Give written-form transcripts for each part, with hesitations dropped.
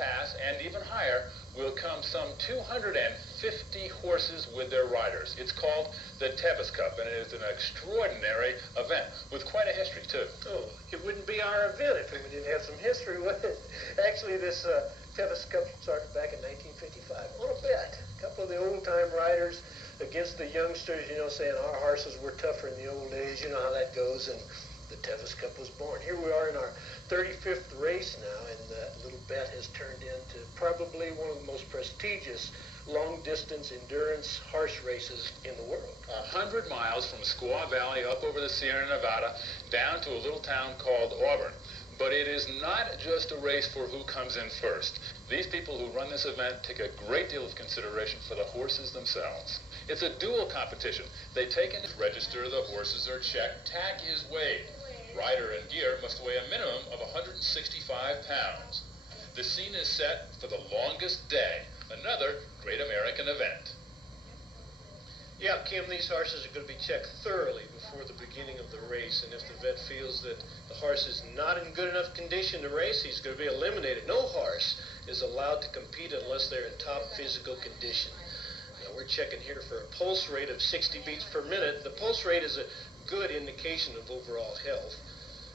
pass and even higher will come some 250 horses with their riders. It's called the Tevis Cup, and it is an extraordinary event with quite a history, too. Oh, it wouldn't be our event if we didn't have some history with it. Actually, this Tevis Cup started back in 1955 on a bet. A couple of the old-time riders against the youngsters, you know, saying our horses were tougher in the old days. You know how that goes, and the Tevis Cup was born. Here we are in our 35th race now, and that little bet has turned into probably one of the most prestigious long-distance endurance horse races in the world. 100 miles from Squaw Valley up over the Sierra Nevada down to a little town called Auburn. But it is not just a race for who comes in first. These people who run this event take a great deal of consideration for the horses themselves. It's a dual competition. They take and register, the horses are checked, tack is weighed. Rider and gear must weigh a minimum of 165 pounds. The scene is set for the longest day, another great American event. Yeah, Kim, these horses are going to be checked thoroughly before the beginning of the race, and if the vet feels that the horse is not in good enough condition to race, he's going to be eliminated. No horse is allowed to compete unless they're in top physical condition. Now, we're checking here for a pulse rate of 60 beats per minute. The pulse rate is a good indication of overall health.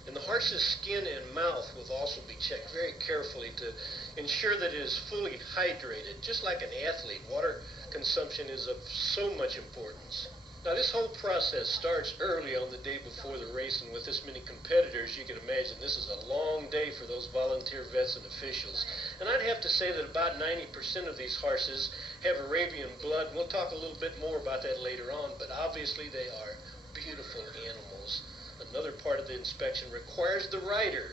And the horse's skin and mouth will also be checked very carefully to ensure that it is fully hydrated. Just like an athlete, water consumption is of so much importance. Now, this whole process starts early on the day before the race, and with this many competitors, you can imagine this is a long day for those volunteer vets and officials. And I'd have to say that about 90% of these horses have Arabian blood. We'll talk a little bit more about that later on, but obviously they are beautiful animals. Another part of the inspection requires the rider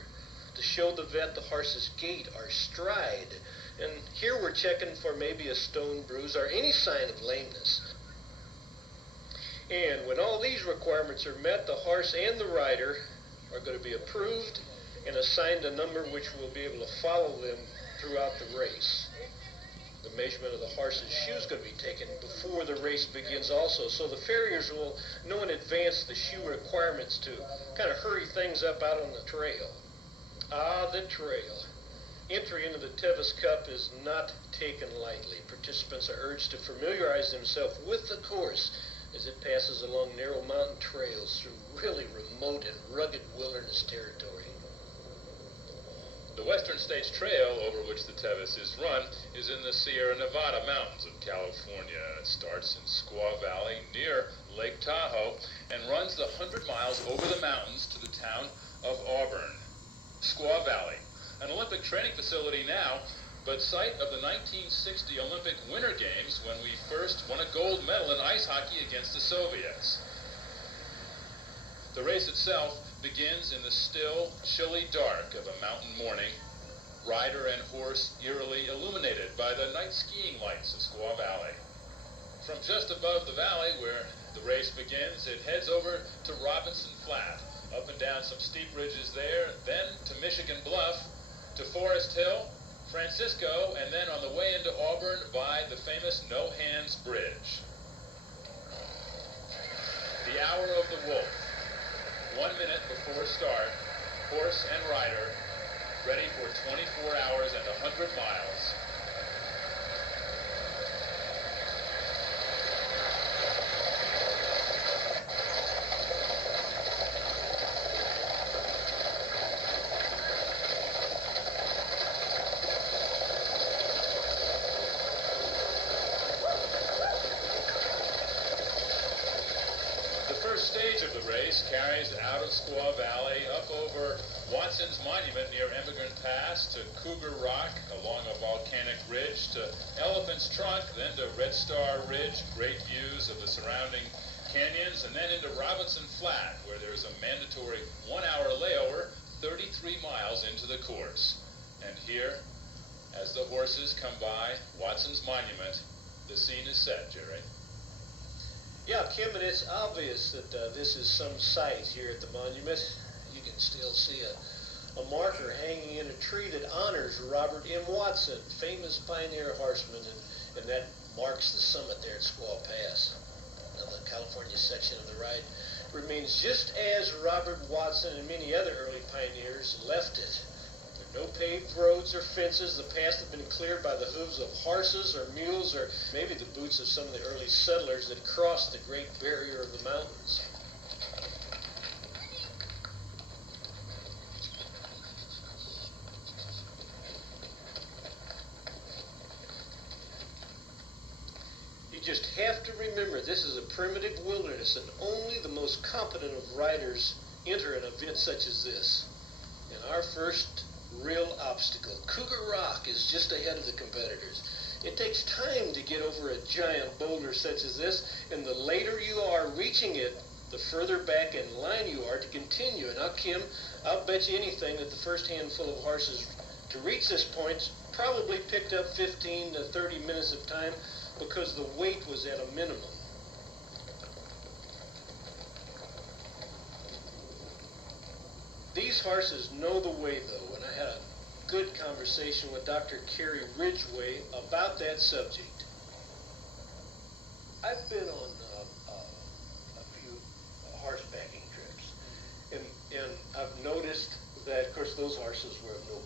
to show the vet the horse's gait or stride. And here we're checking for maybe a stone bruise or any sign of lameness. And when all these requirements are met, the horse and the rider are going to be approved and assigned a number which will be able to follow them throughout the race. The measurement of the horse's shoe is going to be taken before the race begins also, so the farriers will know in advance the shoe requirements to kind of hurry things up out on the trail. Ah, the trail. Entry into the Tevis Cup is not taken lightly. Participants are urged to familiarize themselves with the course as it passes along narrow mountain trails through really remote and rugged wilderness territory. The Western States Trail, over which the Tevis is run, is in the Sierra Nevada mountains of California. It starts in Squaw Valley near Lake Tahoe and runs the 100 miles over the mountains to the town of Auburn. Squaw Valley, an Olympic training facility now, but site of the 1960 Olympic Winter Games when we first won a gold medal in ice hockey against the Soviets. The race itself begins in the still, chilly dark of a mountain morning, rider and horse eerily illuminated by the night skiing lights of Squaw Valley. From just above the valley where the race begins, it heads over to Robinson Flat, up and down some steep ridges there, then to Michigan Bluff, to Forest Hill, Francisco, and then on the way into Auburn by the famous No Hands Bridge. The hour of the wolf. 1 minute before start, horse and rider ready for 24 hours and 100 miles. Stage of the race carries out of Squaw Valley up over Watson's Monument near Emigrant Pass to Cougar Rock along a volcanic ridge to Elephant's Trunk, then to Red Star Ridge, great views of the surrounding canyons, and then into Robinson Flat where there's a mandatory 1-hour layover 33 miles into the course. And here, as the horses come by Watson's Monument, the scene is set, Jerry. Yeah, Kim, and it's obvious that this is some site here at the monument. You can still see a marker hanging in a tree that honors Robert M. Watson, famous pioneer horseman, and that marks the summit there at Squaw Pass. Now, the California section of the ride remains just as Robert Watson and many other early pioneers left it. The No paved roads or fences. The paths have been cleared by the hooves of horses or mules or maybe the boots of some of the early settlers that crossed the great barrier of the mountains. You just have to remember this is a primitive wilderness and only the most competent of riders enter an event such as this. And our first real obstacle, Cougar Rock, is just ahead of the competitors. It takes time to get over a giant boulder such as this, and the later you are reaching it, the further back in line you are to continue. And now, Kim, I'll bet you anything that the first handful of horses to reach this point probably picked up 15 to 30 minutes of time because the wait was at a minimum. These horses know the way, though, and I had a good conversation with Dr. Kerry Ridgeway about that subject. I've been on a few horsebacking trips, and I've noticed that, of course, those horses were in the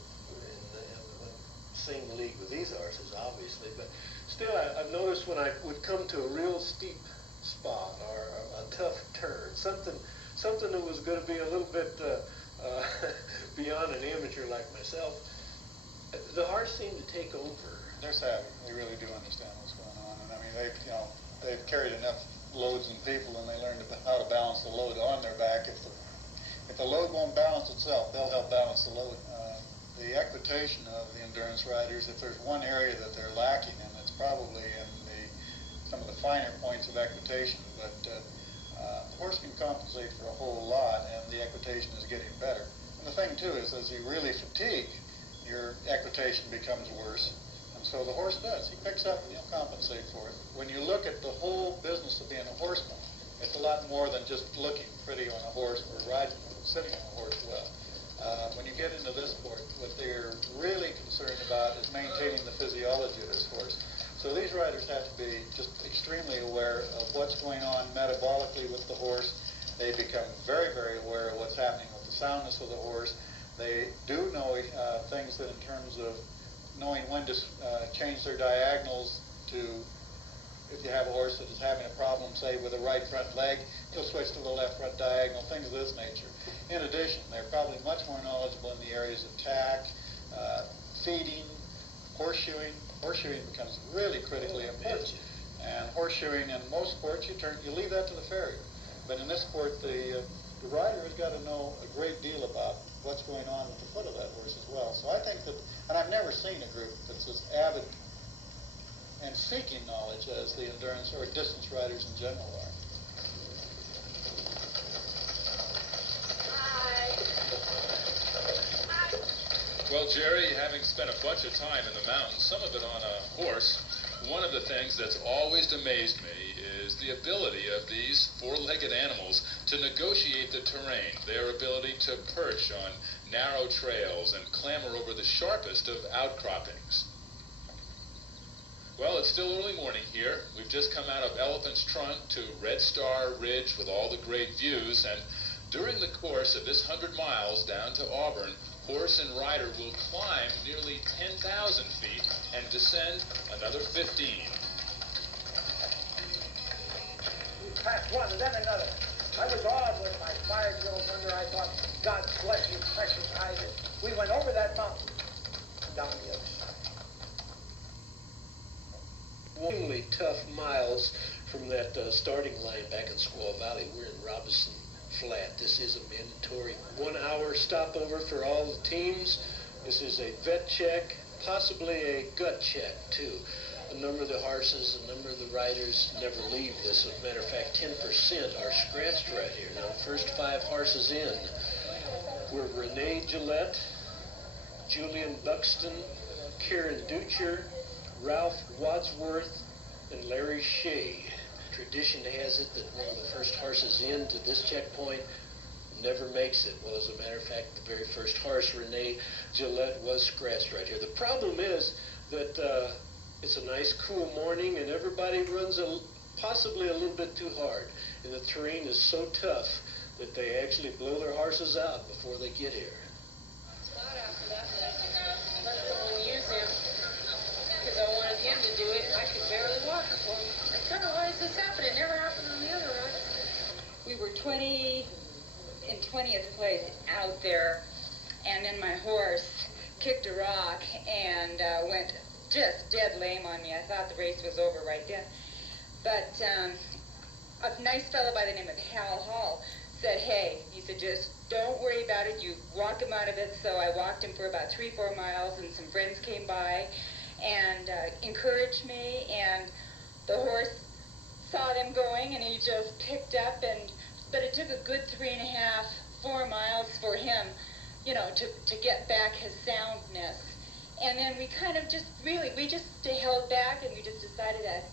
same league with these horses, obviously, but still, I've noticed when I would come to a real steep spot or a tough turn, something that was going to be a little bit beyond an amateur like myself, the horse seemed to take over. They're savvy. They really do understand what's going on, and I mean they've carried enough loads and people, and they learned how to balance the load on their back. If the load won't balance itself, they'll help balance the load. The equitation of the endurance riders, if there's one area that they're lacking, and it's probably in some of the finer points of equitation, but the horse can compensate for a whole lot, and the equitation is getting better. And the thing, too, is as you really fatigue, your equitation becomes worse. And so the horse does. He picks up and he'll compensate for it. When you look at the whole business of being a horseman, it's a lot more than just looking pretty on a horse or sitting on a horse well. When you get into this sport, what they're really concerned about is maintaining the physiology of this horse. So these riders have to be just extremely aware of what's going on metabolically with the horse. They become very, very aware of what's happening with the soundness of the horse. They do know things that in terms of knowing when to change their diagonals to, if you have a horse that is having a problem, say, with a right front leg, you'll switch to the left front diagonal, things of this nature. In addition, they're probably much more knowledgeable in the areas of tack, feeding, horseshoeing. Horseshoeing becomes really critically important. And horseshoeing in most sports, you leave that to the farrier. But in this sport, the rider has got to know a great deal about what's going on with the foot of that horse as well. So I think that, and I've never seen a group that's as avid and seeking knowledge as the endurance or distance riders in general are. Well, Jerry, having spent a bunch of time in the mountains, some of it on a horse, one of the things that's always amazed me is the ability of these four-legged animals to negotiate the terrain, their ability to perch on narrow trails and clamber over the sharpest of outcroppings. Well, it's still early morning here. We've just come out of Elephant's Trunk to Red Star Ridge with all the great views, and during the course of this 100 miles down to Auburn, horse and rider will climb nearly 10,000 feet and descend another 15. We passed one and then another. I was awed when my fire drove under. I thought, God bless you, precious eyes. We went over that mountain and down the other side. Extremely tough miles from that starting line back in Squaw Valley. We're in Robinson Flat. This is a mandatory 1 hour stopover for all the teams. This is a vet check, possibly a gut check too. A number of the horses, a number of the riders never leave this. As a matter of fact, 10% are scratched right here. Now, the first 5 horses in were Renee Gillette, Julian Buxton, Karen Dutcher, Ralph Wadsworth, and Larry Shea. Tradition has it that one of the first horses into this checkpoint never makes it. Well, as a matter of fact, the very first horse, Renee Gillette, was scratched right here. The problem is that it's a nice cool morning and everybody runs possibly a little bit too hard. And the terrain is so tough that they actually blow their horses out before they get here. Spot after that. God, why is this happening? It never happened on the other rides. We were 20th place out there, and then my horse kicked a rock and went just dead lame on me. I thought the race was over right then. But a nice fellow by the name of Hal Hall said, hey, he said, just don't worry about it. You walk him out of it. So I walked him for about 3-4 miles, and some friends came by and encouraged me, and the horse saw them going, and he just picked up, but it took a good 3.5-4 miles for him, you know, to get back his soundness. And then we kind of just held back, and we just decided that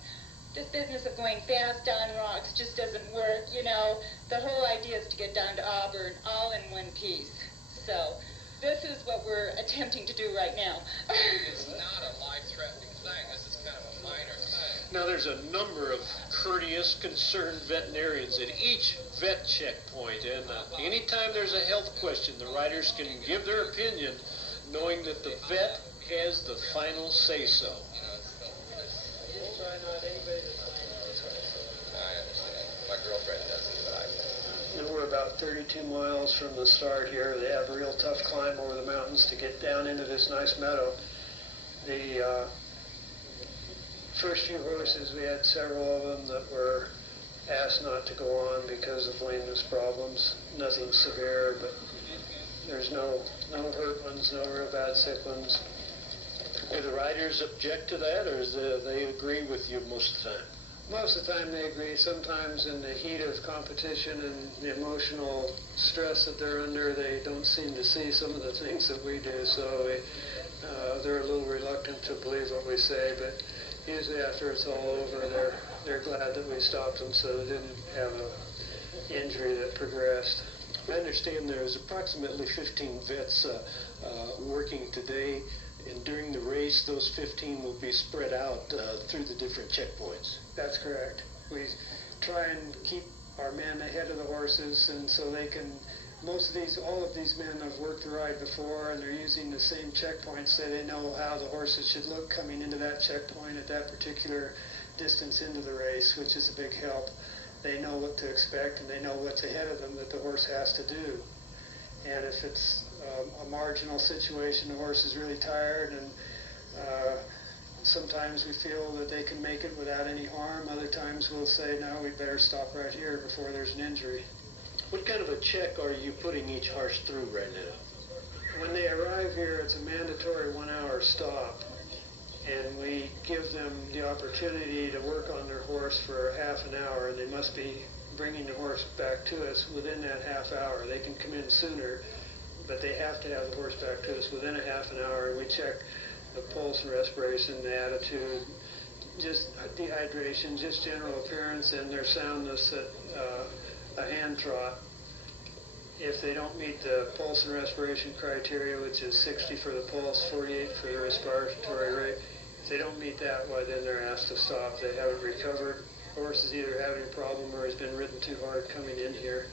this business of going fast on rocks just doesn't work, you know. The whole idea is to get down to Auburn all in one piece. So this is what we're attempting to do right now. It's not a life-threatening thing. This is kind of a minor thing. Now, there's a number of courteous, concerned veterinarians at each vet checkpoint, and anytime there's a health question, the riders can give their opinion, knowing that the vet has the final say-so. I understand. My girlfriend doesn't, but I... And we're about 32 miles from the start here. They have a real tough climb over the mountains to get down into this nice meadow. The first few horses, we had several of them that were asked not to go on because of lameness problems. Nothing severe, but there's no hurt ones, no real bad sick ones. Do the riders object to that, or they agree with you most of the time? Most of the time they agree. Sometimes in the heat of competition and the emotional stress that they're under, they don't seem to see some of the things that we do, so they're a little reluctant to believe what we say, but usually after it's all over, they're glad that we stopped them so they didn't have an injury that progressed. I understand there's approximately 15 vets working today, and during the race, those 15 will be spread out through the different checkpoints. That's correct. We try and keep our men ahead of the horses, and so they can, all of these men have worked the ride before, and they're using the same checkpoints, so they know how the horses should look coming into that checkpoint at that particular distance into the race, which is a big help. They know what to expect, and they know what's ahead of them that the horse has to do. And if it's a marginal situation, the horse is really tired, and sometimes we feel that they can make it without any harm. Other times we'll say, no, we better stop right here before there's an injury. What kind of a check are you putting each horse through right now? When they arrive here, it's a mandatory 1-hour stop, and we give them the opportunity to work on their horse for half an hour, and they must be bringing the horse back to us within that half hour. They can come in sooner, but they have to have the horse back to us within a half an hour, and we check the pulse and respiration, the attitude, just dehydration, just general appearance, and their soundness at a hand trot. If they don't meet the pulse and respiration criteria, which is 60 for the pulse, 48 for the respiratory rate, if they don't meet that, well, then they're asked to stop. They haven't recovered. The horse is either having a problem or has been ridden too hard coming in here.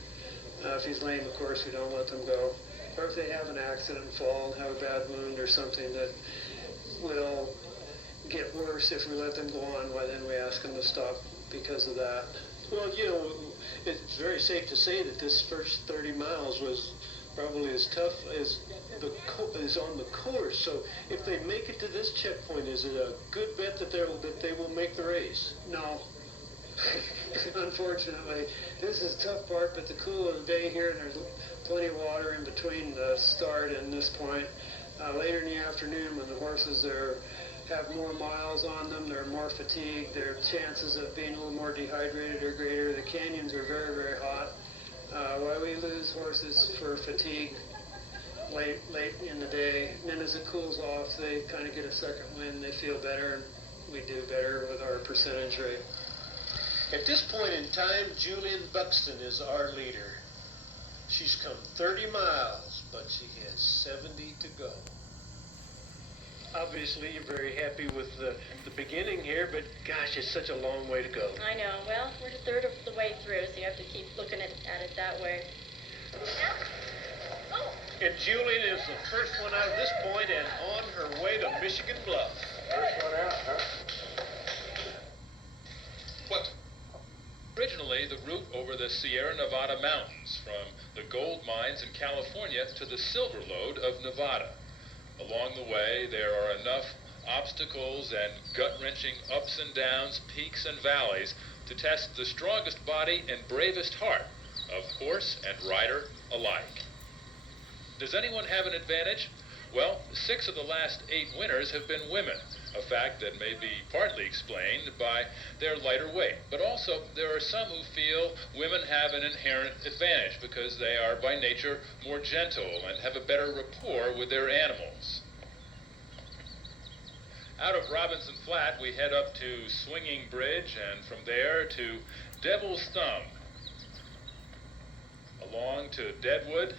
If he's lame, of course, we don't let them go. Or if they have an accident and fall and have a bad wound or something that will get worse if we let them go on, well, then we ask them to stop because of that. Well, you know, it's very safe to say that this first 30 miles was probably as tough as is on the course. So if they make it to this checkpoint, is it a good bet that they will make the race? No. Unfortunately, this is the tough part, but the cool of the day here, and there's plenty of water in between the start and this point. Later in the afternoon, when the horses have more miles on them, they're more fatigued, their chances of being a little more dehydrated are greater. The canyons are very, very hot. Why we lose horses for fatigue late in the day, and then as it cools off, they kind of get a second wind, they feel better, and we do better with our percentage rate. At this point in time, Julian Buxton is our leader. She's come 30 miles, but she has 70 to go. Obviously, you're very happy with the beginning here, but gosh, it's such a long way to go. I know. Well, we're a third of the way through, so you have to keep looking at it that way. Oh. And Julian is the first one out of this point and on her way to Michigan Bluff. First one out, huh? the route over the Sierra Nevada mountains from the gold mines in California to the silver lode of Nevada. Along the way, there are enough obstacles and gut-wrenching ups and downs, peaks and valleys to test the strongest body and bravest heart of horse and rider alike. Does anyone have an advantage? Well, 6 of the last 8 winners have been women, a fact that may be partly explained by their lighter weight. But also, there are some who feel women have an inherent advantage because they are by nature more gentle and have a better rapport with their animals. Out of Robinson Flat, we head up to Swinging Bridge, and from there to Devil's Thumb, along to Deadwood,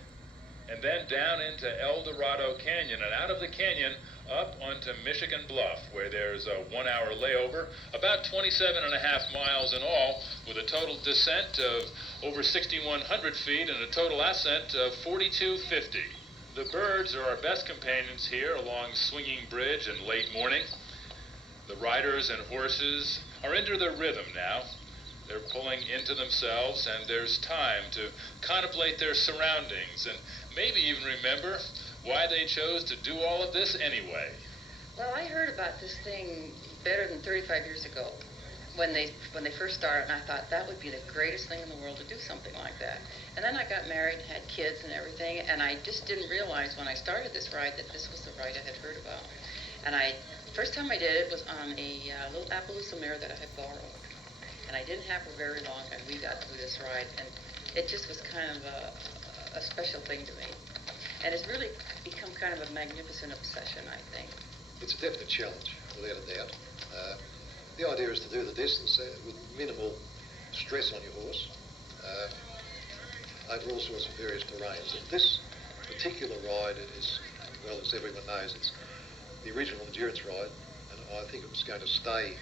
and then down into El Dorado Canyon, and out of the canyon up onto Michigan Bluff, where there's a 1-hour layover, about 27.5 miles in all, with a total descent of over 6,100 feet and a total ascent of 4,250. The birds are our best companions here along Swinging Bridge in late morning. The riders and horses are into their rhythm now. They're pulling into themselves, and there's time to contemplate their surroundings and maybe even remember why they chose to do all of this anyway. Well, I heard about this thing better than 35 years ago when they first started, and I thought that would be the greatest thing in the world to do something like that. And then I got married and had kids and everything, and I just didn't realize when I started this ride that this was the ride I had heard about. And first time I did it was on a little Appaloosa mare that I had borrowed. And I didn't have her very long, and we got through this ride, and it just was kind of a special thing to me. And it's really become kind of a magnificent obsession, I think. It's a definite challenge, without a doubt. The idea is to do the distance with minimal stress on your horse over all sorts of various terrains. And this particular ride is, well, as everyone knows, it's the original endurance ride, and I think it was going to stay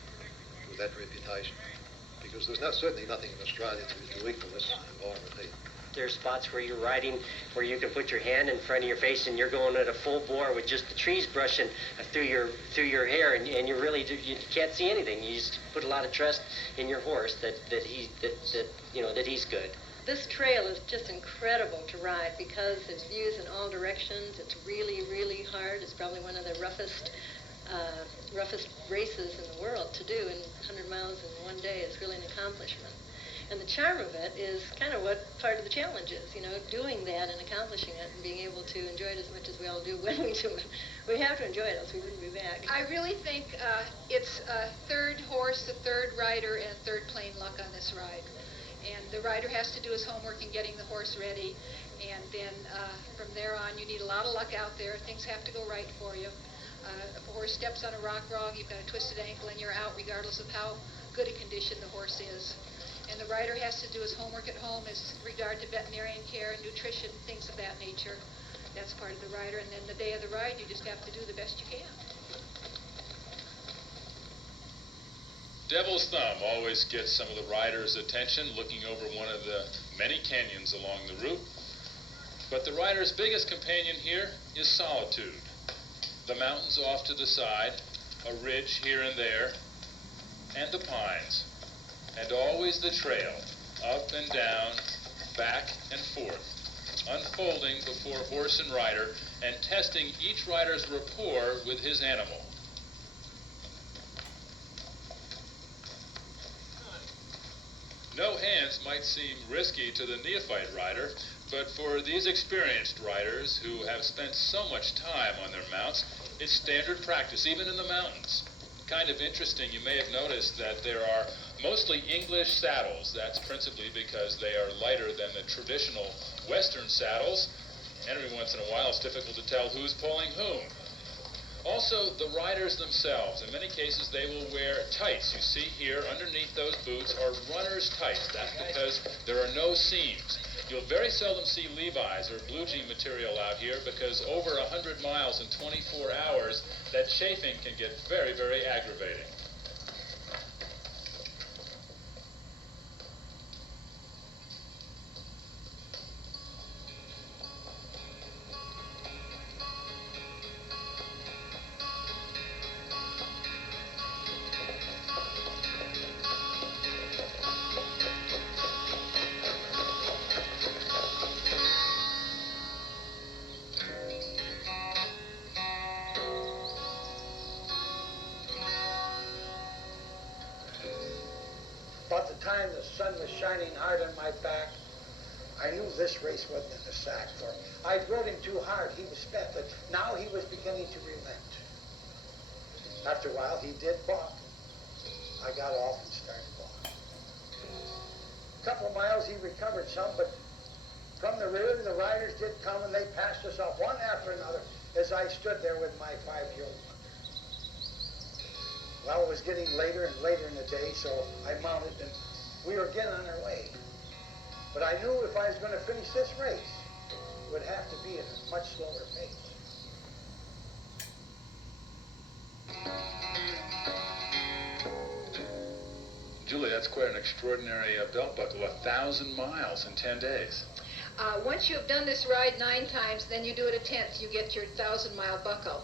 with that reputation, because there's certainly nothing in Australia to equal this environment here. There's spots where you're riding where you can put your hand in front of your face and you're going at a full bore with just the trees brushing through your hair, and you can't see anything. You just put a lot of trust in your horse that he's good. This trail is just incredible to ride because there's views in all directions. It's really, really hard. It's probably one of the roughest races in the world to do, and 100 miles in one day is really an accomplishment. And the charm of it is kind of what part of the challenge is, doing that and accomplishing it and being able to enjoy it as much as we all do when we do it. We have to enjoy it, else we wouldn't be back. I really think it's a third horse, a third rider, and third plain luck on this ride. And the rider has to do his homework in getting the horse ready. And then from there on, you need a lot of luck out there. Things have to go right for you. If a horse steps on a rock wrong, you've got a twisted ankle and you're out regardless of how good a condition the horse is. And the rider has to do his homework at home as regard to veterinarian care, nutrition, things of that nature. That's part of the rider. And then the day of the ride, you just have to do the best you can. Devil's Thumb always gets some of the riders' attention looking over one of the many canyons along the route. But the rider's biggest companion here is solitude. The mountains off to the side, a ridge here and there, and the pines. And always the trail, up and down, back and forth, unfolding before horse and rider and testing each rider's rapport with his animal. No hands might seem risky to the neophyte rider, but for these experienced riders who have spent so much time on their mounts, it's standard practice, even in the mountains. Kind of interesting, you may have noticed that there are mostly English saddles. That's principally because they are lighter than the traditional Western saddles. And every once in a while, it's difficult to tell who's pulling whom. Also, the riders themselves. In many cases, they will wear tights. You see here, underneath those boots are runner's tights. That's because there are no seams. You'll very seldom see Levi's or blue jean material out here because over 100 miles in 24 hours, that chafing can get very, very aggravating. time the sun was shining hard on my back, I knew this race wasn't in the sack for him. I'd rode him too hard. He was spent, but now he was beginning to relent. After a while, he did balk. I got off and started walking. A couple of miles, he recovered some, but from the rear, the riders did come, and they passed us off one after another as I stood there with my 5-year-old mother. Well, it was getting later and later in the day, so I mounted, and we were again on our way. But I knew if I was going to finish this race, it would have to be at a much slower pace. Julie, that's quite an extraordinary belt buckle, 1,000 miles in 10 days. Once you have done this ride 9 times, then you do it a 10th, you get your 1,000-mile buckle.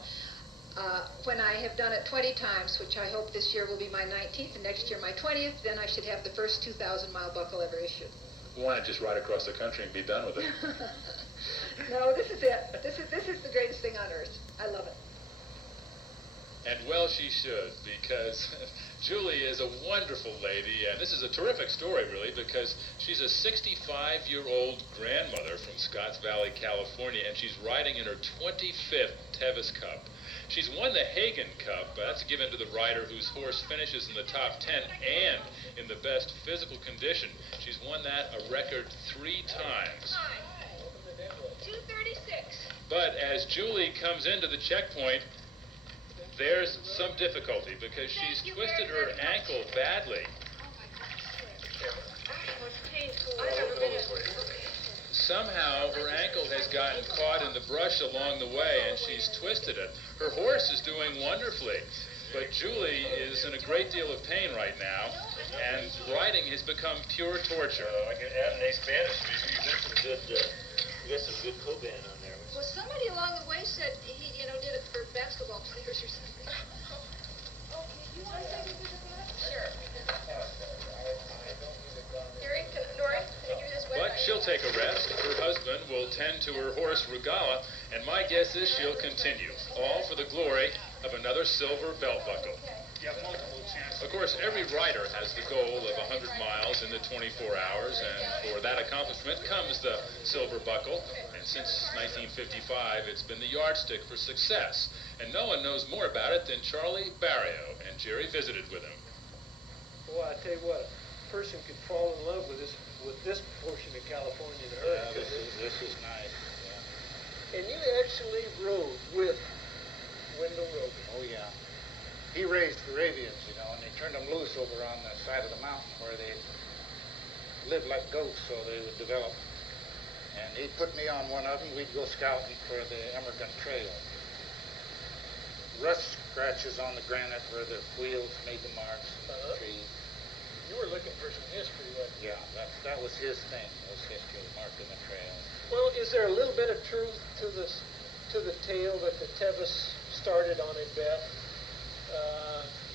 When I have done it 20 times, which I hope this year will be my 19th and next year my 20th, then I should have the first 2,000-mile buckle ever issued. Why not just ride across the country and be done with it? No, this is it. This is the greatest thing on earth. I love it. And well, she should, because Julie is a wonderful lady, and this is a terrific story, really, because she's a 65-year-old grandmother from Squaw Valley, California, and she's riding in her 25th Tevis Cup. She's won the Haggin Cup. That's given to the rider whose horse finishes in the top 10 and in the best physical condition. She's won that a record 3 times. 2:36. But as Julie comes into the checkpoint, there's some difficulty because she's twisted her ankle badly. Somehow her ankle has gotten caught in the brush along the way and she's twisted it. Her horse is doing wonderfully, but Julie is in a great deal of pain right now, and riding has become pure torture. I can add an A Spanish. You got some good Coban on there. Well, somebody along the way said he, did it for basketball players or something. You want to take a visit to that? Sure. Nora, can I give you this wet? But she'll take a rest. Her husband will tend to her horse, Regala, and my guess is she'll continue, all for the glory of another silver belt buckle. Of course, every rider has the goal of 100 miles in the 24 hours, and for that accomplishment comes the silver buckle. And since 1955, it's been the yardstick for success. And no one knows more about it than Charlie Barieau, and Jerry visited with him. Well, I tell you what, a person could fall in love with this portion of California in a hurry. This is nice. Yeah. And you actually rode with Wendell Rogan. Oh, yeah. He raised Moravians, and they turned them loose over on the side of the mountain where they lived like goats, so they would develop. And he'd put me on one of them. We'd go scouting for the Emigrant Trail. Rust scratches on the granite where the wheels made the marks in the trees. You were looking for some history, wasn't you? Yeah, that was his thing, was history, marking the trail. Well, is there a little bit of truth to the tale that the Tevis started on a bet?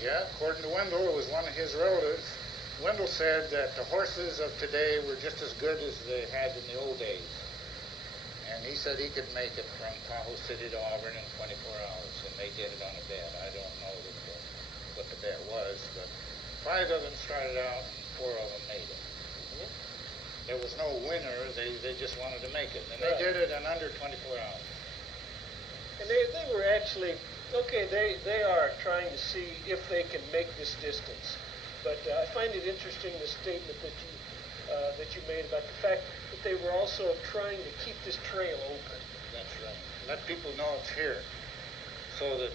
Yeah, according to Wendell, it was one of his relatives. Wendell said that the horses of today were just as good as they had in the old days. And he said he could make it from Tahoe City to Auburn in 24 hours, and they did it on a bet. I don't know what the bet was, but 5 of them started out, and 4 of them made it. Mm-hmm. There was no winner. They just wanted to make it, and they did it in under 24 hours. And they were actually... Okay, they are trying to see if they can make this distance, but I find it interesting the statement that you made about the fact that they were also trying to keep this trail open. That's right. Let people know it's here, so that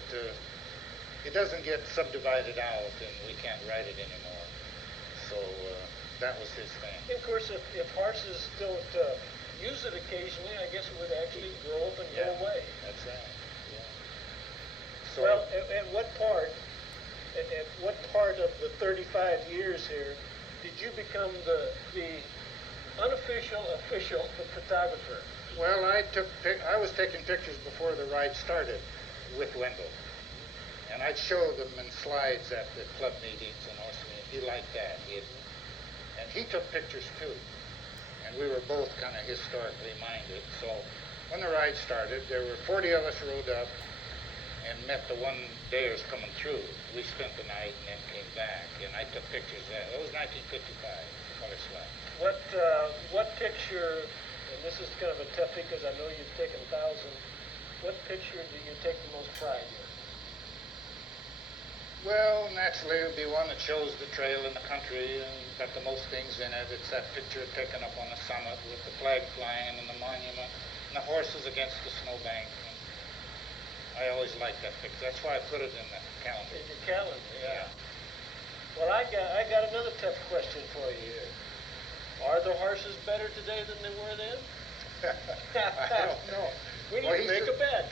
it doesn't get subdivided out and we can't ride it anymore. So that was his thing. And of course, if horses don't use it occasionally, I guess it would actually grow up and go away. That's right. So, well, at what part of the 35 years here did you become the unofficial, official photographer? Well, I was taking pictures before the ride started with Wendell, and I'd show them in slides at the club meetings and horse meetings. He liked that, and he took pictures too, and we were both kind of historically minded. So when the ride started, there were 40 of us rode up. and met the one-dayers coming through. We spent the night and then came back, and I took pictures of that. It was 1955, color slab. What picture, and this is kind of a toughie because I know you've taken thousands, what picture do you take the most pride in? Well, naturally, it would be one that shows the trail in the country and got the most things in it. It's that picture taken up on the summit with the flag flying and the monument and the horses against the snowbank. And I always liked that picture. That's why I put it in the calendar. In your calendar? Yeah. Well, I got another tough question for you here. Are the horses better today than they were then? I don't know. We need to make a bet.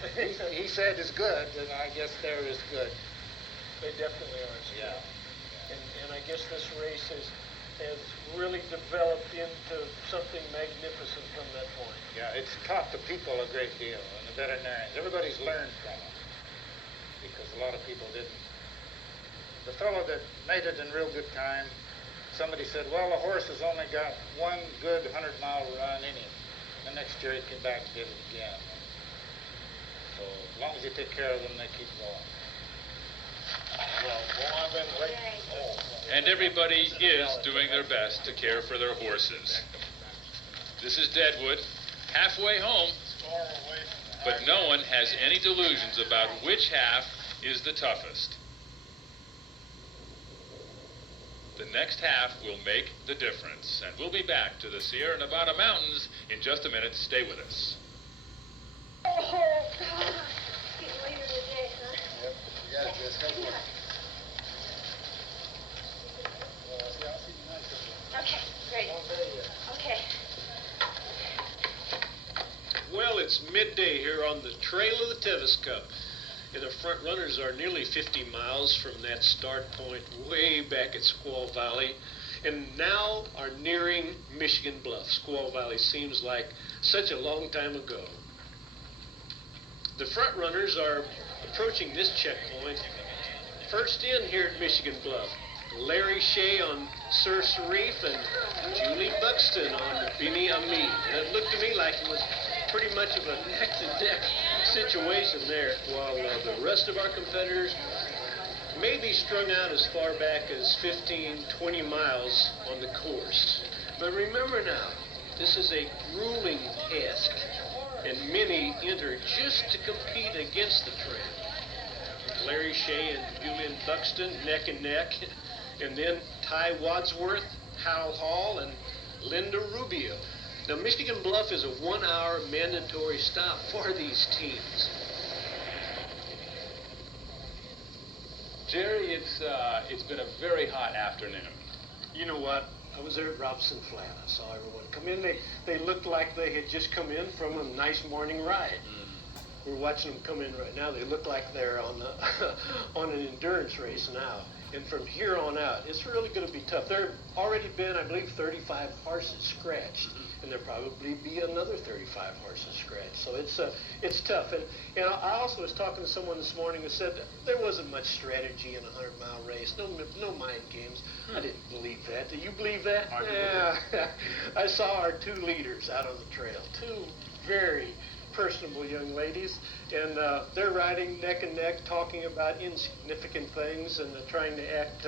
he said it's good, and I guess they're as good. They definitely are. Yeah. And I guess this race has really developed into something magnificent from that point. Yeah, it's taught the people a great deal, and the veterinarians. Everybody's learned from it, because a lot of people didn't. The fellow that made it in real good time, somebody said, well, the horse has only got one good 100-mile run in him. The next year he came back and did it again. So as long as you take care of them, they keep going. And everybody is doing their best to care for their horses. This is Deadwood, halfway home, but no one has any delusions about which half is the toughest. The next half will make the difference, and we'll be back to the Sierra Nevada mountains in just a minute. Stay with us. Oh, God. Getting later today, huh? Yep, you got it, Jess. Go for it. Okay, great. Okay. Well, it's midday here on the trail of the Tevis Cup. And the front runners are nearly 50 miles from that start point way back at Squaw Valley, and now are nearing Michigan Bluff. Squaw Valley seems like such a long time ago. The front runners are approaching this checkpoint. First in here at Michigan Bluff, Larry Shea on Sur Serif and Julie Buxton on Bini Ami. And it looked to me like it was pretty much of a neck-to-neck situation there, while the rest of our competitors may be strung out as far back as 15, 20 miles on the course. But remember now, this is a grueling task, and many enter just to compete against the trail. Larry Shea and Julian Buxton neck and neck, and then Ty Wadsworth, Hal Hall, and Linda Rubio. Now, Michigan Bluff is a 1-hour mandatory stop for these teams. Jerry, it's been a very hot afternoon. You know what? I was there at Robson Flat. I saw everyone come in. They looked like they had just come in from a nice morning ride. We're watching them come in right now. They look like they're on on an endurance race now. And from here on out, it's really going to be tough. There have already been, I believe, 35 horses scratched, and there'll probably be another 35 horses scratched. So it's tough. And I also was talking to someone this morning who said there wasn't much strategy in a 100-mile race. No mind games. I didn't believe that. Do you believe that? Yeah. I saw our two leaders out on the trail. Two very personable young ladies, and they're riding neck and neck, talking about insignificant things and trying to act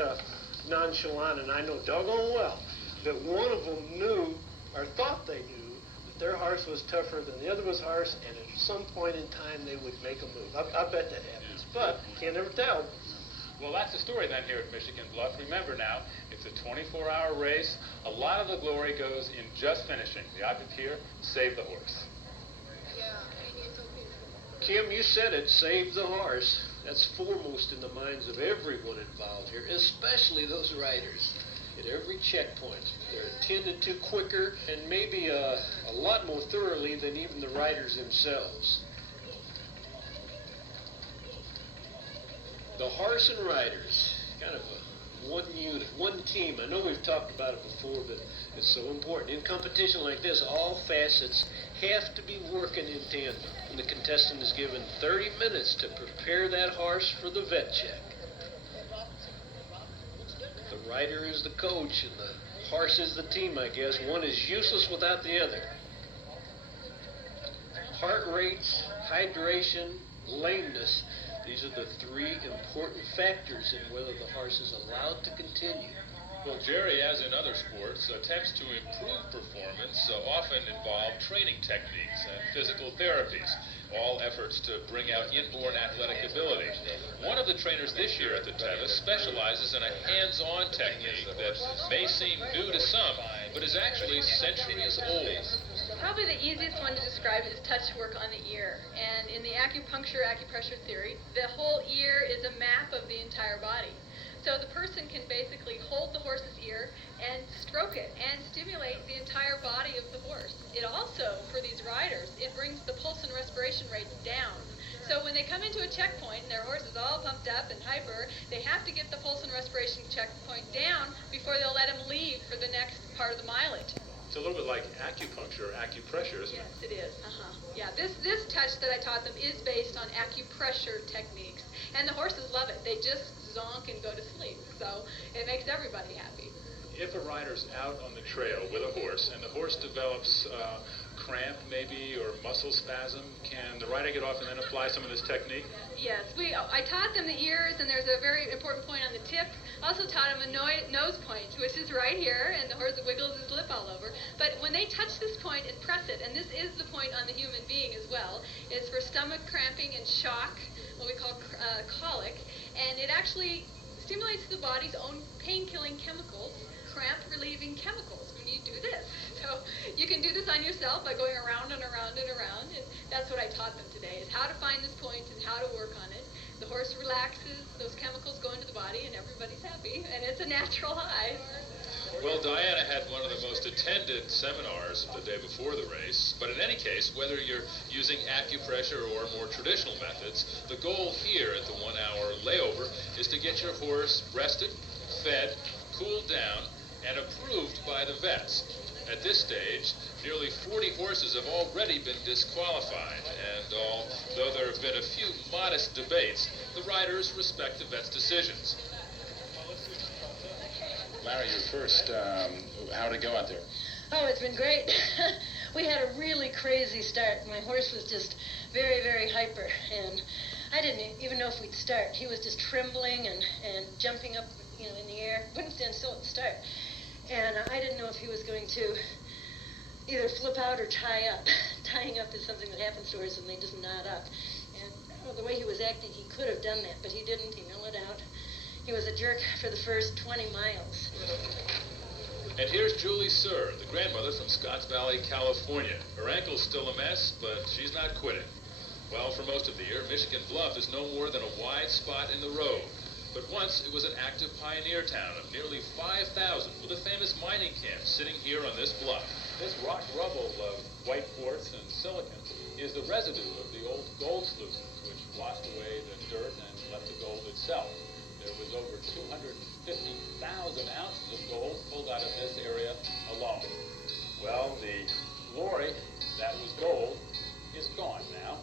nonchalant. And I know doggone well that one of them knew, or thought they knew, that their horse was tougher than the other was horse, and at some point in time they would make a move. I bet that happens, but can't never tell. Well, that's the story then here at Michigan Bluff. Remember now, it's a 24-hour race. A lot of the glory goes in just finishing. The object here, save the horse. Kim, you said it, save the horse. That's foremost in the minds of everyone involved here, especially those riders. At every checkpoint, they're attended to quicker and maybe a lot more thoroughly than even the riders themselves. The horse and riders, kind of one unit, one team. I know we've talked about it before, but it's so important. In competition like this, all facets have to be working in tandem. And the contestant is given 30 minutes to prepare that horse for the vet check. The rider is the coach, and the horse is the team, I guess. One is useless without the other. Heart rates, hydration, lameness. These are the three important factors in whether the horse is allowed to continue. Well, Jerry, as in other sports, attempts to improve performance often involve training techniques and physical therapies, all efforts to bring out inborn athletic ability. One of the trainers this year at the Tevis specializes in a hands-on technique that may seem new to some, but is actually centuries old. Probably the easiest one to describe is touch work on the ear. And in the acupressure theory, the whole ear is a map of the entire body. So the person can basically hold the horse's ear and stroke it and stimulate the entire body of the horse. It also, for these riders, it brings the pulse and respiration rates down. So when they come into a checkpoint and their horse is all pumped up and hyper, they have to get the pulse and respiration checkpoint down before they'll let him leave for the next part of the mileage. It's a little bit like acupuncture, acupressure, isn't it? Yes, it is. Yeah, this touch that I taught them is based on acupressure techniques. And the horses love it. They just zonk and go to sleep. So it makes everybody happy. If a rider's out on the trail with a horse and the horse develops cramp maybe or muscle spasm, can the rider get off and then apply some of this technique? Yes, I taught them the ears, and there's a very important point on the tip. Also taught them a nose point, which is right here, and the horse wiggles his lip all over. But when they touch this point and press it, and this is the point on the human being as well, it's for stomach cramping and shock, what we call colic, and it actually stimulates the body's own pain-killing chemicals, cramp-relieving chemicals when you do this. So you can do this on yourself by going around and around and around, and that's what I taught them today, is how to find this point and how to work on it. The horse relaxes, those chemicals go into the body, and everybody's happy, and it's a natural high. Well, Diana had one of the most attended seminars the day before the race, but in any case, whether you're using acupressure or more traditional methods, the goal here at the 1 hour layover is to get your horse rested, fed, cooled down, and approved by the vets. At this stage, nearly 40 horses have already been disqualified, and although there have been a few modest debates, the riders respect the vets' decisions. Larry, you're first. How'd it go out there? Oh, it's been great. We had a really crazy start. My horse was just very, very hyper, and I didn't even know if we'd start. He was just trembling and jumping up, in the air. Wouldn't stand still at the start. And I didn't know if he was going to either flip out or tie up. Tying up is something that happens to horses, and they just knot up. And the way he was acting, he could have done that, but he didn't. He mellowed out. He was a jerk for the first 20 miles. And here's Julie Sir, the grandmother from Squaw Valley, California. Her ankle's still a mess, but she's not quitting. Well, for most of the year, Michigan Bluff is no more than a wide spot in the road. But once it was an active pioneer town of nearly 5,000 with a famous mining camp sitting here on this bluff. This rock rubble of white quartz and silicon is the residue of the old gold sluices, which washed away the dirt and left the gold itself. There was over 250,000 ounces of gold pulled out of this area alone. Well, the glory that was gold is gone now.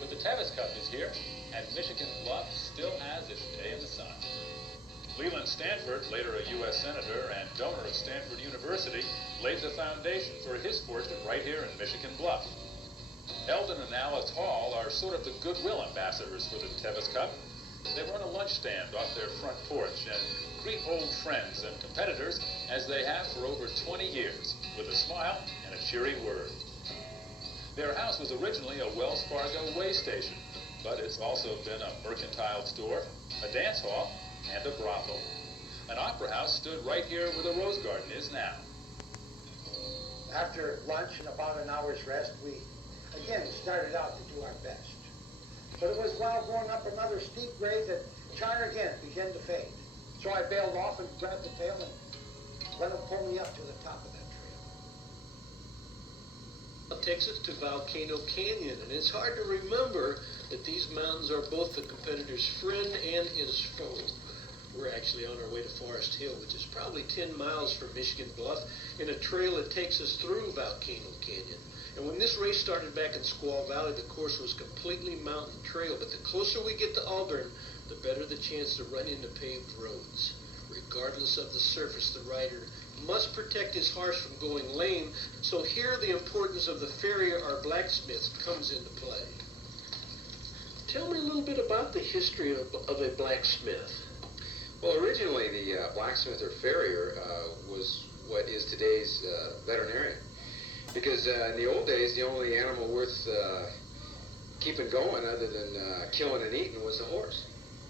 But the Tevis Cup is here, and Michigan Bluff still has its day in the sun. Leland Stanford, later a U.S. Senator and donor of Stanford University, laid the foundation for his fortune right here in Michigan Bluff. Eldon and Alice Hall are sort of the goodwill ambassadors for the Tevis Cup. They run a lunch stand off their front porch and greet old friends and competitors as they have for over 20 years, with a smile and a cheery word. Their house was originally a Wells Fargo way station, but it's also been a mercantile store, a dance hall, and a brothel. An opera house stood right here where the Rose Garden is now. After lunch and about an hour's rest, we again started out to do our best. But it was while going up another steep grade that Char again began to fade. So I bailed off and grabbed the tail and let him pull me up to the top of that trail. It takes us to Volcano Canyon, and it's hard to remember that these mountains are both the competitor's friend and his foe. We're actually on our way to Forest Hill, which is probably 10 miles from Michigan Bluff, in a trail that takes us through Volcano Canyon. And when this race started back in Squaw Valley, the course was completely mountain trail, but the closer we get to Auburn, the better the chance to run into paved roads. Regardless of the surface, the rider must protect his horse from going lame, so here the importance of the farrier or blacksmith comes into play. Tell me a little bit about the history of a blacksmith. Well, originally the blacksmith or farrier was what is today's veterinarian. Because in the old days, the only animal worth keeping going other than killing and eating was the horse.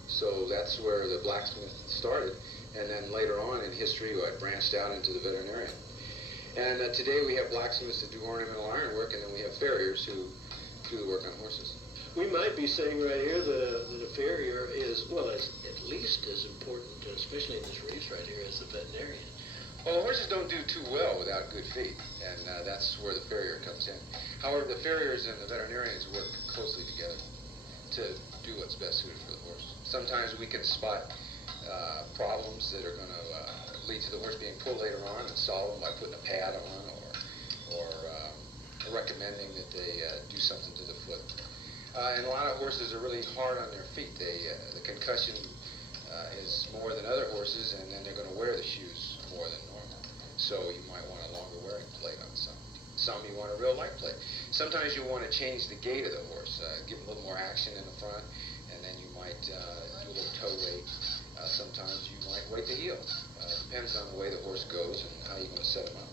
So that's where the blacksmith started. And then later on in history, it branched out into the veterinarian. And today we have blacksmiths that do ornamental ironwork, and then we have farriers who do the work on horses. We might be saying right here that a farrier is, well, as at least as important, especially in this race right here, as the veterinarian. Well, the horses don't do too well without good feed, and that's where the farrier comes in. However, the farriers and the veterinarians work closely together to do what's best suited for the horse. Sometimes we can spot problems that are going to lead to the horse being pulled later on and solve them by putting a pad on or recommending that they do something to the foot. And a lot of horses are really hard on their feet. The concussion is more than other horses, and then they're going to wear the shoes more than normal. So you might want a longer wearing plate on some. Some you want a real light plate. Sometimes you want to change the gait of the horse, give them a little more action in the front, and then you might do a little toe weight. Sometimes you might weight the heel. Depends on the way the horse goes and how you're going to set him up.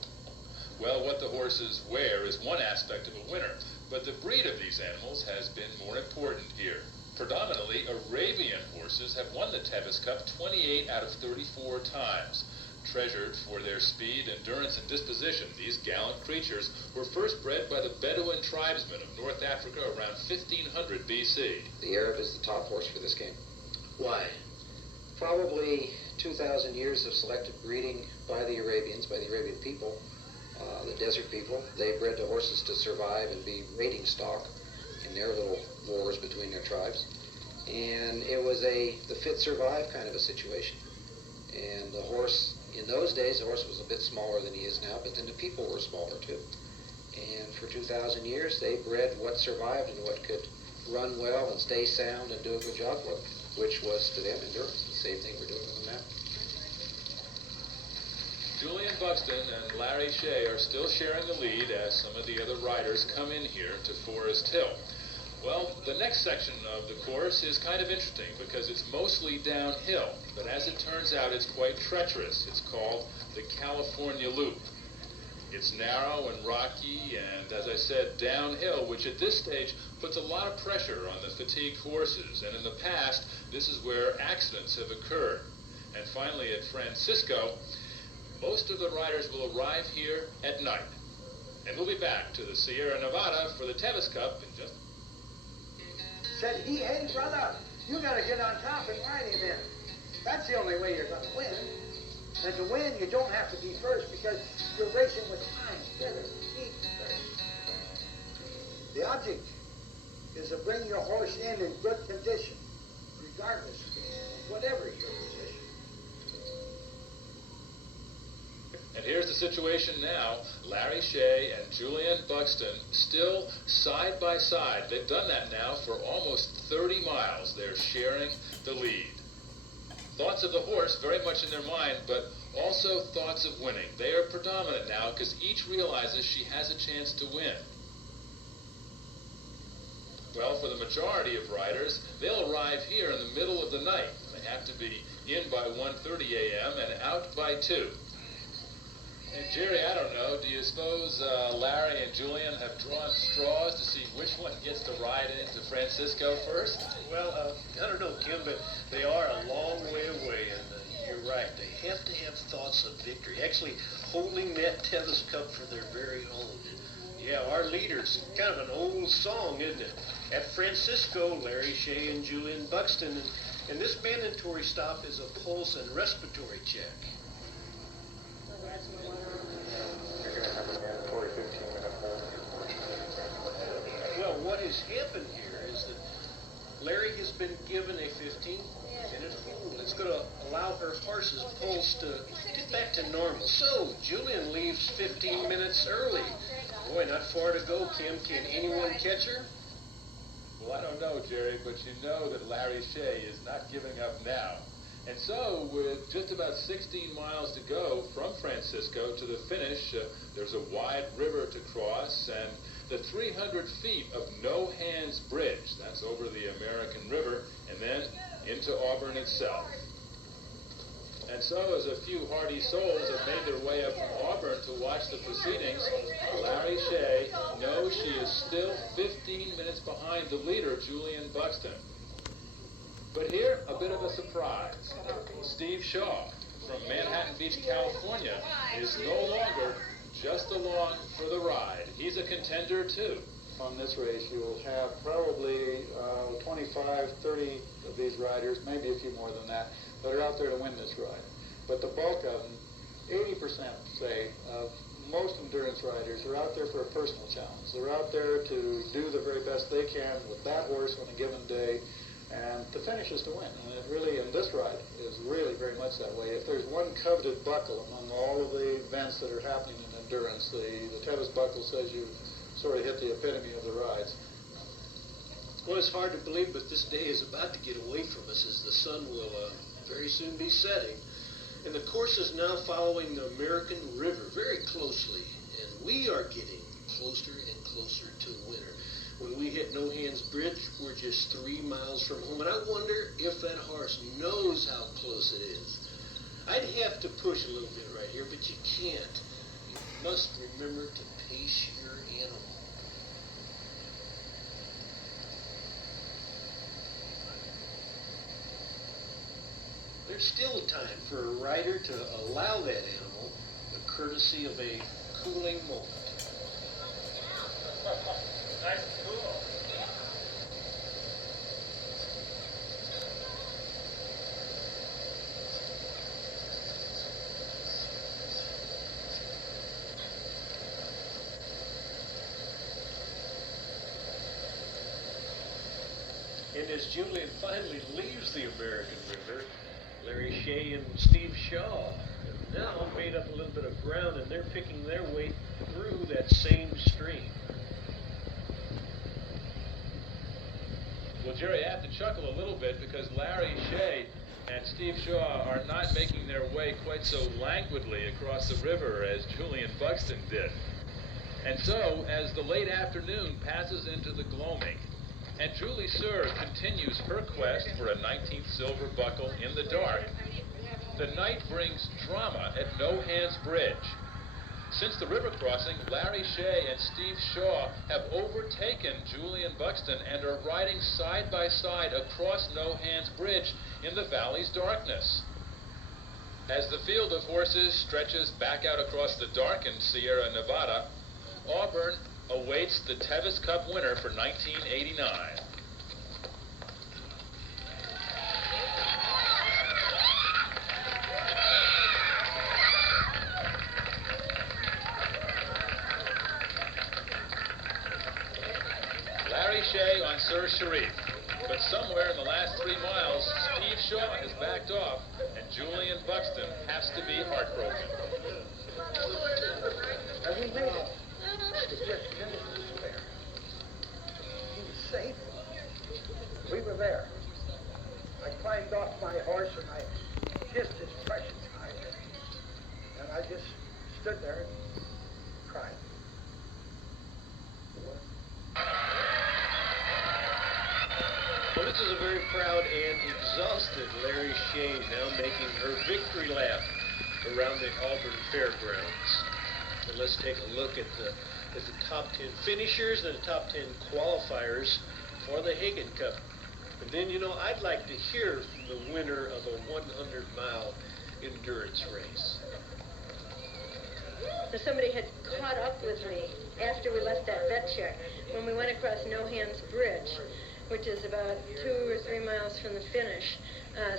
Well, what the horses wear is one aspect of a winner, but the breed of these animals has been more important here. Predominantly, Arabian horses have won the Tevis Cup 28 out of 34 times. Treasured for their speed, endurance, and disposition, these gallant creatures were first bred by the Bedouin tribesmen of North Africa around 1500 BC. The Arab is the top horse for this game. Why? Probably 2,000 years of selective breeding by the Arabians, by the Arabian people, the desert people. They bred the horses to survive and be mating stock in their little wars between their tribes. And it was the fit survive kind of a situation. And the horse, in those days, the horse was a bit smaller than he is now, but then the people were smaller too. And for 2,000 years, they bred what survived and what could run well and stay sound and do a good job for them, which was to them endurance. The same thing we're doing with them now. Julian Buxton and Larry Shea are still sharing the lead as some of the other riders come in here to Forest Hill. Well, the next section of the course is kind of interesting because it's mostly downhill, but as it turns out, it's quite treacherous. It's called the California Loop. It's narrow and rocky and, as I said, downhill, which at this stage puts a lot of pressure on the fatigued horses. And in the past, this is where accidents have occurred. And finally, at Francisco, most of the riders will arrive here at night. And we'll be back to the Sierra Nevada for the Tevis Cup in just... Said he, hey, brother, you got to get on top and ride him in. That's the only way you're going to win. And to win, you don't have to be first because you're racing with time, better, speed first. The object is to bring your horse in good condition, regardless of whatever your position. And here's the situation now. Larry Shea and Julian Buxton still side by side. They've done that now for almost 30 miles. They're sharing the lead. Thoughts of the horse very much in their mind, but also thoughts of winning. They are predominant now because each realizes she has a chance to win. Well, for the majority of riders, they'll arrive here in the middle of the night. They have to be in by 1:30 a.m. and out by 2. And Jerry, I don't know, do you suppose Larry and Julian have drawn straws to see which one gets to ride into Francisco first? Well, I don't know, Kim, but they are a long way away, and you're right. They have to have thoughts of victory, actually holding that Tevis Cup for their very own. Yeah, our leader's kind of an old song, isn't it? At Francisco, Larry Shea and Julian Buxton, and this mandatory stop is a pulse and respiratory check. You're going to have a mandatory 15-minute hold. Well, what has happened here is that Larry has been given a 15-minute hold. It's going to allow her horse's pulse to get back to normal. So, Julian leaves 15 minutes early. Boy, not far to go, Kim. Can anyone catch her? Well, I don't know, Jerry, but you know that Larry Shea is not giving up now. And so, with just about 16 miles to go from Francisco to the finish, there's a wide river to cross, and the 300 feet of No Hands Bridge. That's over the American River, and then into Auburn itself. And so, as a few hardy souls have made their way up from Auburn to watch the proceedings, Larry Shea knows she is still 15 minutes behind the leader, Julian Buxton. But here, a bit of a surprise. Steve Shaw from Manhattan Beach, California, is no longer just along for the ride. He's a contender, too. On this race, you will have probably 25, 30 of these riders, maybe a few more than that, that are out there to win this ride. But the bulk of them, 80%, say, of most endurance riders are out there for a personal challenge. They're out there to do the very best they can with that horse on a given day, and the finish is to win. And it really, in this ride, is really very much that way. If there's one coveted buckle among all of the events that are happening in endurance, the Tevis buckle says you sort of hit the epitome of the rides. Well, it's hard to believe, but this day is about to get away from us as the sun will very soon be setting. And the course is now following the American River very closely, and we are getting closer and closer to the winter. When we hit No Hands Bridge, we're just 3 miles from home, and I wonder if that horse knows how close it is. I'd have to push a little bit right here, but you can't. You must remember to pace your animal. There's still time for a rider to allow that animal the courtesy of a cooling moment. Nice and cool. And as Julian finally leaves the American River, Larry Shea and Steve Shaw have now made up a little bit of ground, and they're picking their way through that same stream. Well, Jerry, I have to chuckle a little bit because Larry Shea and Steve Shaw are not making their way quite so languidly across the river as Julian Buxton did. And so, as the late afternoon passes into the gloaming, and Julie Sir continues her quest for a 19th silver buckle in the dark, the night brings drama at No Hands Bridge. Since the river crossing, Larry Shea and Steve Shaw have overtaken Julian Buxton and are riding side by side across No Hands Bridge in the valley's darkness. As the field of horses stretches back out across the darkened Sierra Nevada, Auburn awaits the Tevis Cup winner for 1989. Larry Shea on Sir Sharif, but somewhere in the last 3 miles, Steve Shaw has backed off, and Julian Buxton has to be heartbroken. And we made it. It just finished there. He was safe. We were there. I climbed off my horse and I kissed his precious hide. And I just stood there and cried. Well, this is a very proud and exhausted Larry Shea now making her victory lap around the Auburn Fairgrounds. And let's take a look at the top 10 finishers and the top 10 qualifiers for the Haggin Cup. And then, I'd like to hear from the winner of a 100-mile endurance race. So somebody had caught up with me after we left that vet check when we went across No Hands Bridge, which is about 2 or 3 miles from the finish.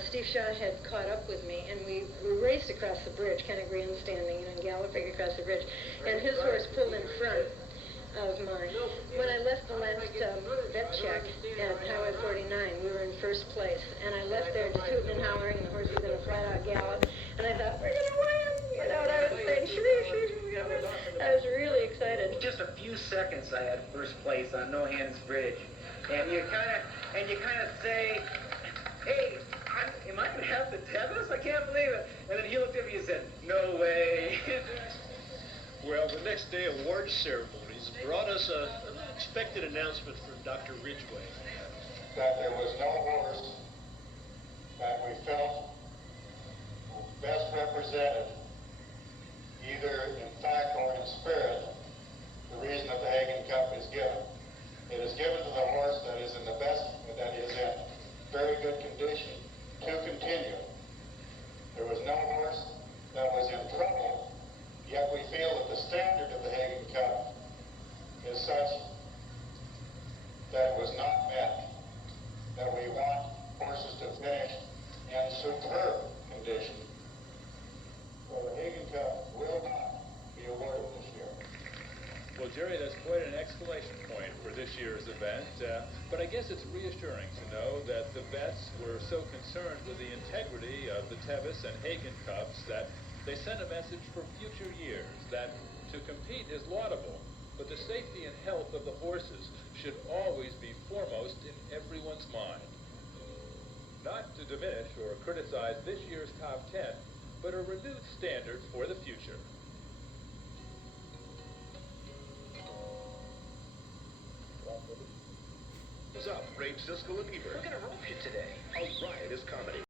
Steve Shaw had caught up with me, and we raced across the bridge, kind of grandstanding, galloping across the bridge. And his horse pulled in front of mine. When I left the last vet check at Highway 49, we were in first place. And I left there just hooting and hollering, and the horse was in a flat-out gallop. And I thought, we're going to win! And I was saying, I was really excited. Just a few seconds I had first place on No Hands Bridge. And you kind of say, hey, am I going to have the Tevis? I can't believe it. And then he looked at me and said, no way. Well, the next day, award ceremonies He's brought us an unexpected announcement from Dr. Ridgeway. That there was no horse that we felt best represented, either in fact or in spirit, the reason that the Haggin Cup is given. It is given to the horse that is in the best, that is in very good condition to continue. There was no horse that was in trouble, yet we feel that the standard of the Haggin Cup is such that it was not met, that we want horses to finish in superb condition. So the Haggin Cup will not be awarded this year. Well, Jerry, that's quite an exclamation point for this year's event, but I guess it's reassuring to know that the vets were so concerned with the integrity of the Tevis and Haggin Cups that they sent a message for future years that to compete is laudable, but the safety and health of the horses should always be foremost in everyone's mind. Not to diminish or criticize this year's top 10, but a renewed standard for the future. What's up, Rage, Siskel, and Ebert? We're gonna rope you today. A riotous comedy.